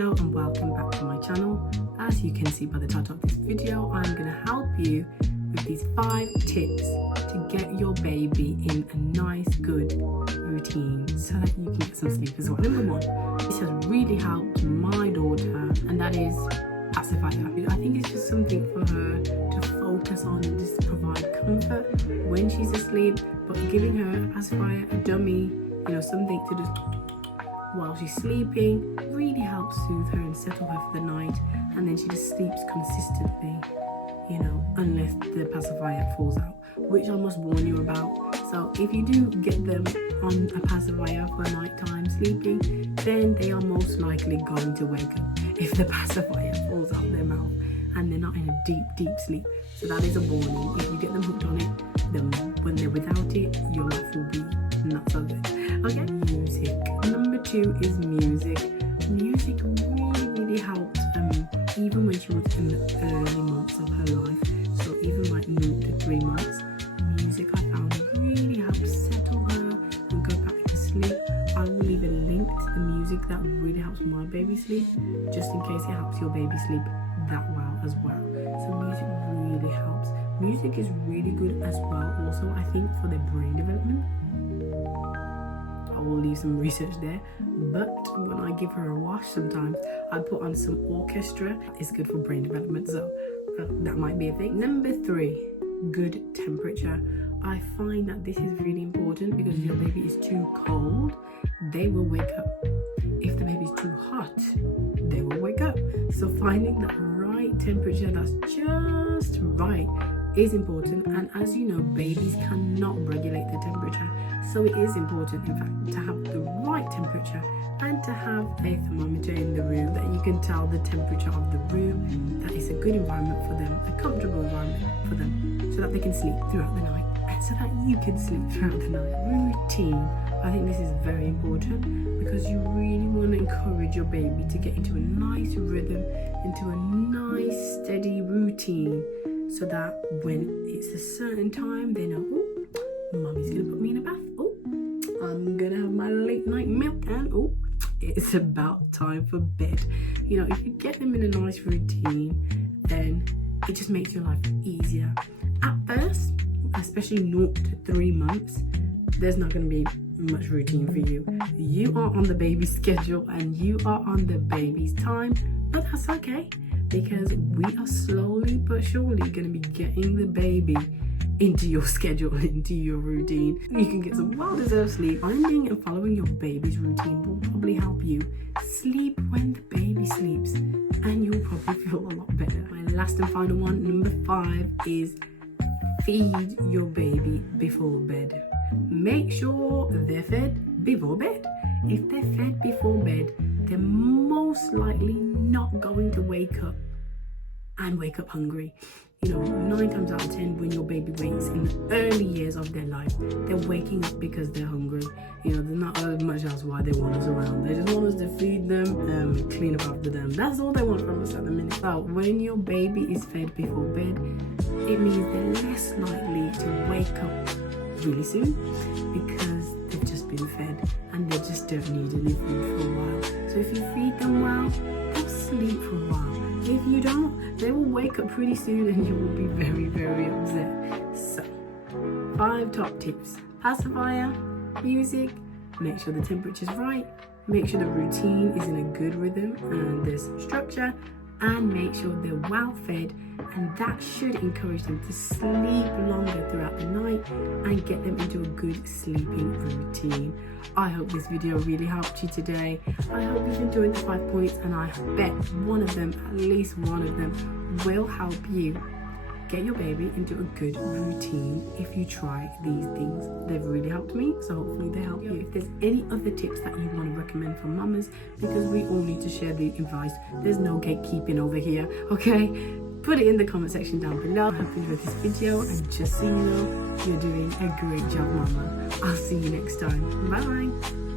Hello and welcome back to my channel. As you can see by the title of this video, I'm going to help you with these 5 tips to get your baby in a nice good routine so that you can get some sleep as well. Number 1, this has really helped my daughter, and that is Pacifier. I think it's just something for her to focus on and just provide comfort when she's asleep, but giving her a pacifier, a dummy, something to do while she's sleeping really helps soothe her and settle her for the night, and then she just sleeps consistently, unless the pacifier falls out, which I must warn you about. So if you do get them on a pacifier for nighttime sleeping, then they are most likely going to wake up if the pacifier falls out their mouth and they're not in a deep sleep. So that is a warning. If you get them hooked on it, then when they're without it, your life will be not so good. Okay, music. Number 2 is music. Music really helped, even when she was in the early months of her life. So even like 0 to 3 months, music I found really helped settle her and go back to sleep. I will even link to the music that really helps my baby sleep, just in case it helps your baby sleep that well as well. So music really helps. Music is really good as well also, I think, for their brain development. I will leave some research there, but when I give her a wash, sometimes I put on some orchestra. It's good for brain development, so that might be a thing. Number 3, good temperature. I find that this is really important because if your baby is too cold, they will wake up. If the baby is too hot, they will wake up. So finding that right temperature that's just right is important, and as you know, babies cannot regulate the temperature, so it is important, in fact, to have the right temperature and to have a thermometer in the room that you can tell the temperature of the room, that it's a good environment for them, a comfortable environment for them, so that they can sleep throughout the night and so that you can sleep throughout the night. Routine. I think this is very important because you really want to encourage your baby to get into a nice rhythm, into a nice steady routine, so that when it's a certain time, they know, oh, mommy's gonna put me in a bath. Oh, I'm gonna have my late night milk, and oh, it's about time for bed. If you get them in a nice routine, then it just makes your life easier. At first, especially 0 to 3 months, there's not gonna be much routine for you. You are on the baby's schedule and you are on the baby's time, but that's okay, because we are slowly but surely going to be getting the baby into your schedule, into your routine. You can get some well-deserved sleep. Finding and following your baby's routine will probably help you sleep when the baby sleeps, and you'll probably feel a lot better. My last and final one, number 5, is feed your baby before bed. Make sure they're fed before bed. If they're fed before bed, they're most likely not going to wake up hungry. 9 times out of 10, when your baby wakes in the early years of their life, they're waking up because they're hungry. There's not much else why they want us around. They just want us to feed them, clean up after them. That's all they want from us at the minute. So when your baby is fed before bed, it means they're less likely to wake up really soon because they've just been fed and they just don't need any food for a while. So if you feed them well, they'll sleep for a while. If you don't, they will wake up pretty soon and you will be very upset. So 5 top tips: pacifier, music, make sure the temperature's right, make sure the routine is in a good rhythm and there's structure, and make sure they're well fed, and that should encourage them to sleep longer throughout the night and get them into a good sleeping routine. I hope this video really helped you today. I hope you've enjoyed the 5 points, and I bet one of them, at least one of them, will help you get your baby into a good routine if you try these things. They've really helped me, so hopefully they help you. If there's any other tips that you want to recommend for mamas, because we all need to share the advice, there's no gatekeeping over here, okay? Put it in the comment section down below. I hope you enjoyed this video, and just so you know, you're doing a great job, mama. I'll see you next time. Bye.